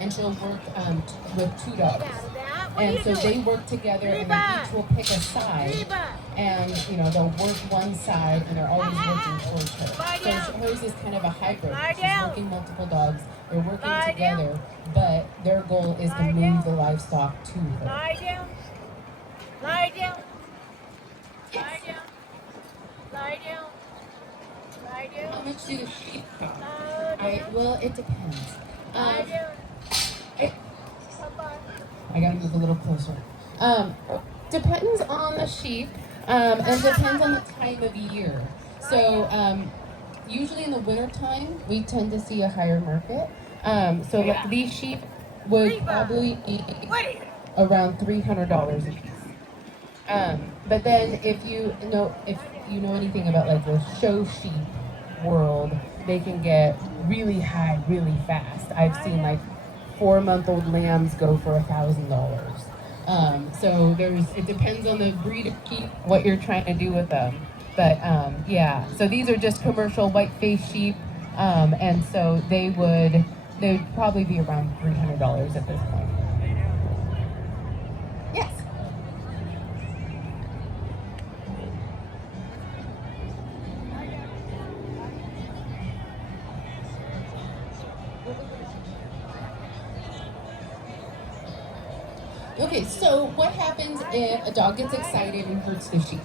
and she'll work with two dogs. And so they work together, and then each will pick a side, and they'll work one side, and they're always working towards her. So hers is kind of a hybrid. She's working multiple dogs. They're working together, but their goal is to move the livestock to her. Lie down. Lie down. Lie down. Lie down. Lie down. How much do the sheep cost? Lie Well, it depends. down. I gotta move a little closer. Depends on the sheep, and depends on the time of year. So usually in the winter time, we tend to see a higher market. So like these sheep would probably be around $300 a piece. But then if you know anything about like the show sheep world, they can get really high really fast. I've seen like 4-month-old lambs go for $1,000. So it depends on the breed of sheep, what you're trying to do with them. But yeah, so these are just commercial white-faced sheep, and so they'd probably be around $300 at this point. Yes. Okay, so what happens if a dog gets excited and hurts the sheep?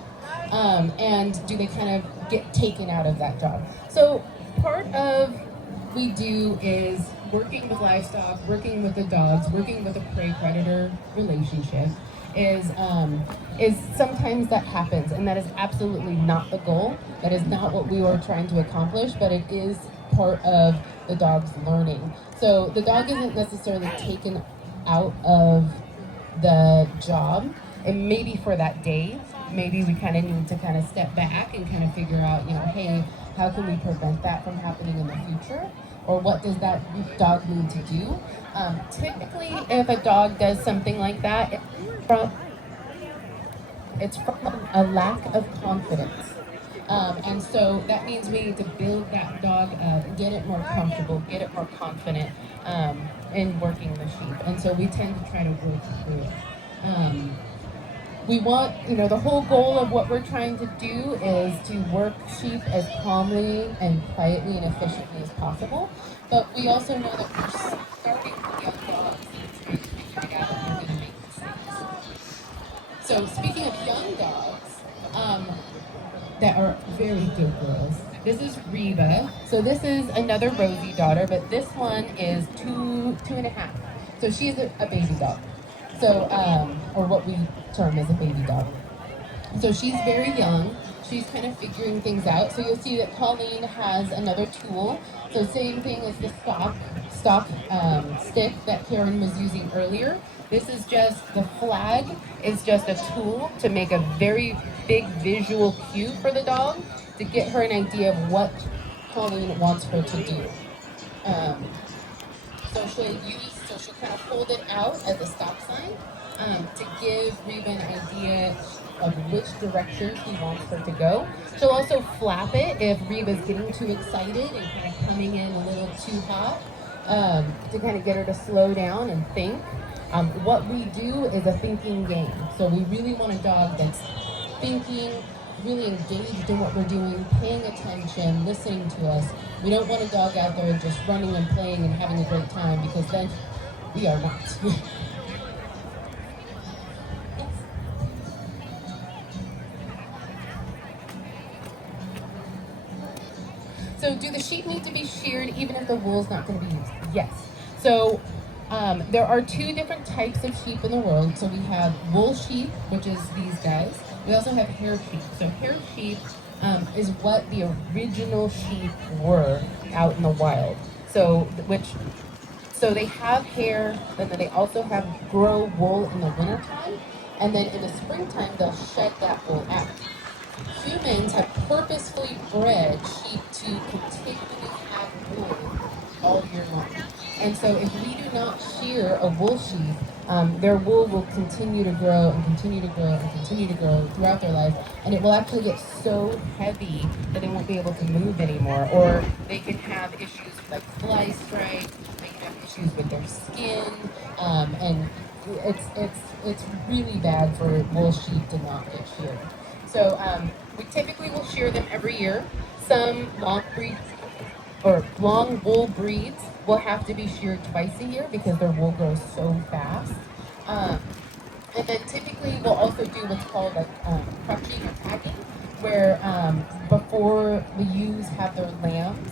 And do they kind of get taken out of that dog? So part of we do is working with livestock, working with the dogs, working with a prey-predator relationship is sometimes that happens, and that is absolutely not the goal. That is not what we were trying to accomplish, but it is part of the dog's learning. So the dog isn't necessarily taken out of the job, and maybe for that day, maybe we kind of need to kind of step back and kind of figure out, hey, how can we prevent that from happening in the future? Or what does that dog need to do? Typically, if a dog does something like that, it's from a lack of confidence. And so that means we need to build that dog up, get it more comfortable, get it more confident in working the sheep. And so we tend to try to work through it. We want, the whole goal of what we're trying to do is to work sheep as calmly and quietly and efficiently as possible. But we also know that we're starting with young dogs and trying to figure it out and we're going to make mistakes. So speaking of young dogs, that are very good girls. This is Reba. So this is another Rosie daughter, but this one is two and a half. So she's a baby dog. So, or what we term as a baby dog. So she's very young. She's kind of figuring things out. So you'll see that Colleen has another tool. So same thing as the stock stick that Karen was using earlier. This is just, the flag is just a tool to make a very big visual cue for the dog to get her an idea of what Colleen wants her to do. So she'll kind of hold it out as a stop sign to give Reba an idea of which direction he wants her to go. She'll also flap it if Reba's getting too excited and kind of coming in a little too hot to kind of get her to slow down and think. What we do is a thinking game. So we really want a dog that's thinking, really engaged in what we're doing, paying attention, listening to us. We don't want a dog out there just running and playing and having a great time, because then we are not. So do the sheep need to be sheared even if the wool's not going to be used? Yes. So there are two different types of sheep in the world. So we have wool sheep, which is these guys. We also have hair sheep. So hair sheep is what the original sheep were out in the wild. So they have hair, and then they also grow wool in the wintertime, and then in the springtime they'll shed that wool out. Humans have purposefully bred sheep to continually have wool all year long. And so if we do not shear a wool sheep, their wool will continue to grow and continue to grow and continue to grow throughout their life, and it will actually get so heavy that they won't be able to move anymore, or they can have issues like fly strike, they can have issues issues with their skin, and it's really bad for wool sheep to not get sheared. So we typically will shear them every year. Some long breeds or long wool breeds will have to be sheared twice a year because their wool grows so fast. Um, and then typically we'll also do what's called like crutching or tagging, where before the ewes have their lambs,